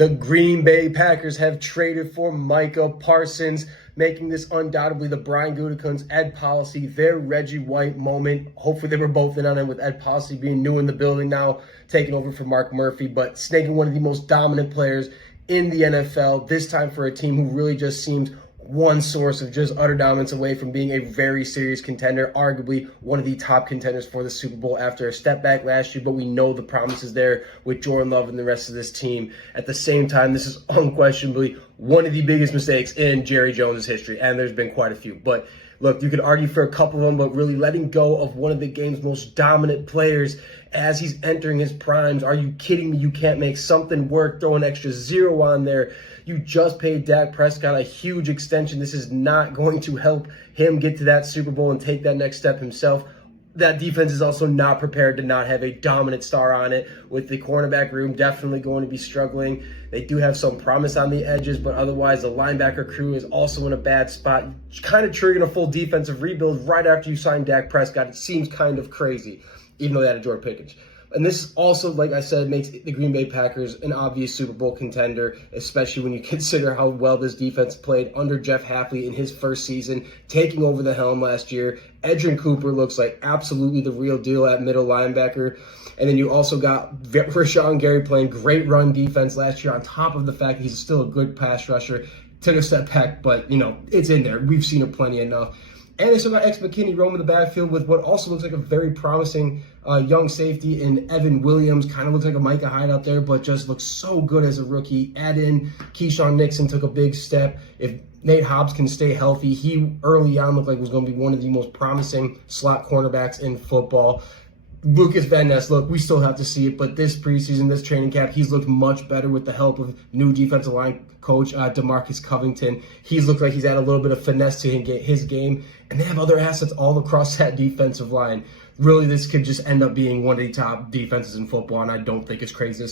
The Green Bay Packers have traded for MICAH Parsons, making this undoubtedly the Brian Gutekunst's Ed Policy, their Reggie White moment. Hopefully they were both in on it, with Ed Policy being new in the building now, taking over for Mark Murphy, but snaking one of the most dominant players in the NFL, this time for a team who really just seems one source of just utter dominance away from being a very serious contender, arguably one of the top contenders for the Super Bowl after a step back last year, but we know the promise is there with Jordan Love and the rest of this team. At the same time, this is unquestionably one of the biggest mistakes in Jerry Jones' history, and there's been quite a few. But look, you could argue for a couple of them, but really letting go of one of the game's most dominant players as he's entering his primes. Are you kidding me? You can't make something work, throw an extra zero on there. You just paid Dak Prescott a huge extension. This is not going to help him get to that Super Bowl and take that next step himself. That defense is also not prepared to not have a dominant star on it, with the cornerback room definitely going to be struggling. They do have some promise on the edges, but otherwise the linebacker crew is also in a bad spot. Kind of triggering a full defensive rebuild right after you sign Dak Prescott. It seems kind of crazy, even though they had a Jordan Pickens. And this also, like I said, makes the Green Bay Packers an obvious Super Bowl contender, especially when you consider how well this defense played under Jeff Hafley in his first season, taking over the helm last year. Edgerrin Cooper looks like absolutely the real deal at middle linebacker. And then you also got Rashawn Gary playing great run defense last year, on top of the fact he's still a good pass rusher. Took a step back, but, it's in there. We've seen it plenty enough. And they still got X McKinney roaming the backfield with what also looks like a very promising young safety in Evan Williams. Kind of looks like a Micah Hyde out there, but just looks so good as a rookie. Add in Keyshawn Nixon, took a big step. If Nate Hobbs can stay healthy, he early on looked like was going to be one of the most promising slot cornerbacks in football. Lucas Van Ness, look, we still have to see it, but this preseason, this training camp, he's looked much better with the help of new defensive line coach DeMarcus Covington. He's looked like he's had a little bit of finesse to his game, and they have other assets all across that defensive line. Really, this could just end up being one of the top defenses in football, and I don't think it's crazy.